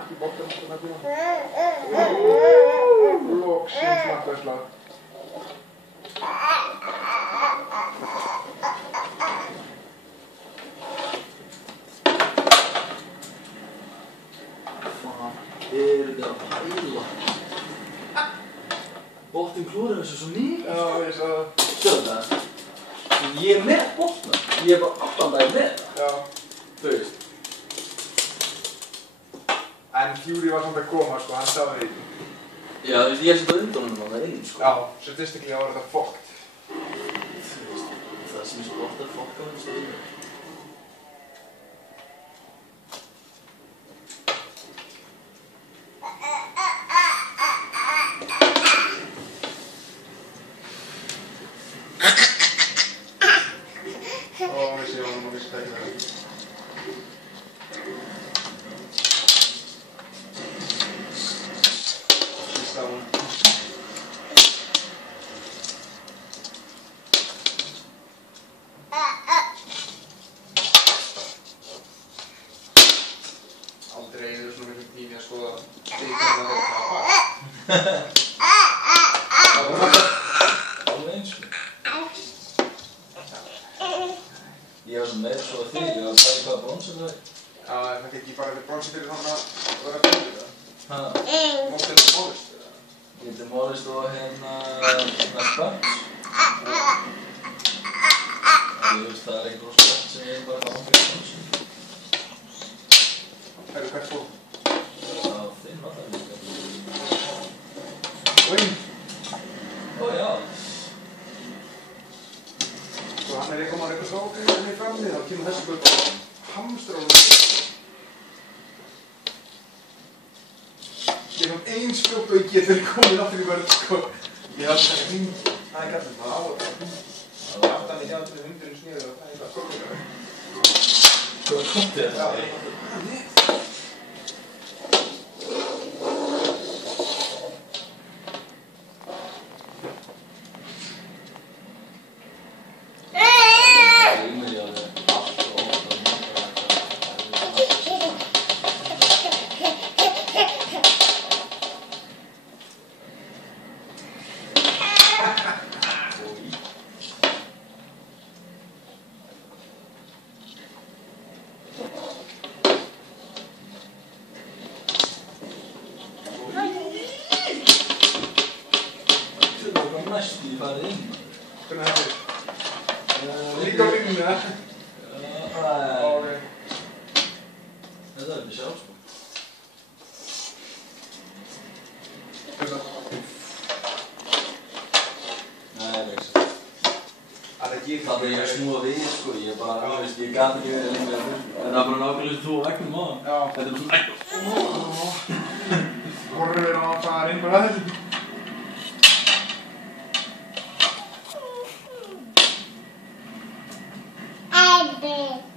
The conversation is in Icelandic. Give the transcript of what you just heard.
ekki boltan eftir það tíma. Loksins markvæðslag. Þetta að pæla? Boltinn klúrar þessu svo mikið. Já, ég sagði það. Sjöðu það? Ég með boltna. Ég bara allan daginn með það. Já. Þú veist. En Fury var samt að koma, sko, hann sagði því. Já, þú veist, ég sett á undan honum að það inn, sko. Já, statistically var þetta fucked. Þú veist, það sem er svo gott að fokka á henni stöðinu. Við séum honum og vissi það ekki það. Sýst á honum. Aldrei eru svona miklu tími að skoða stíkana þegar það tapa. Alveg eins, sko. Ég var svona meira svo að þig, ég var að taka hvaða bronsi það er. Já, er þetta ekki bara eitthvað bronsi fyrir þannig að vera búið það? Hæ? Mótið er mólist, eða? Ég heiti Morris og hérna Spence. Ég veist, það er einhver sport sem ég bara hafa fyrir bronsi. Herru, hvert fór? Það þinn var það líka. Oi! Ó, já. Svo hann er eitthvað strákið henni frammi, þá kemur þessi gutt hamstur á hún. Ég kom eins fljótt og ég get verið komin aftur í vörð, sko. Ég hafði þetta hring. Það er gallið, það á að það hring. Það var aftan í hjálpinu hundurinn sniður og það er eitthvað skokkulega. Hvað kom þér það? Já, neitt. Næstu ég farið inn. Hvernig er þetta? Líka á vinnunni, eða? Ok. Þetta er ekki sjálfsbúr. Hvernig það? Nei, það er ekki svo. Það er ekki Það er ég að snúa við, sko. Ég bara, þú veist, ég gat ekki verið lengur að hlusta. En það er bara nákvæmlega sem þú á veggnum á það. Já. Þetta er svona Horfir á að fara inn bara þessu. Bye.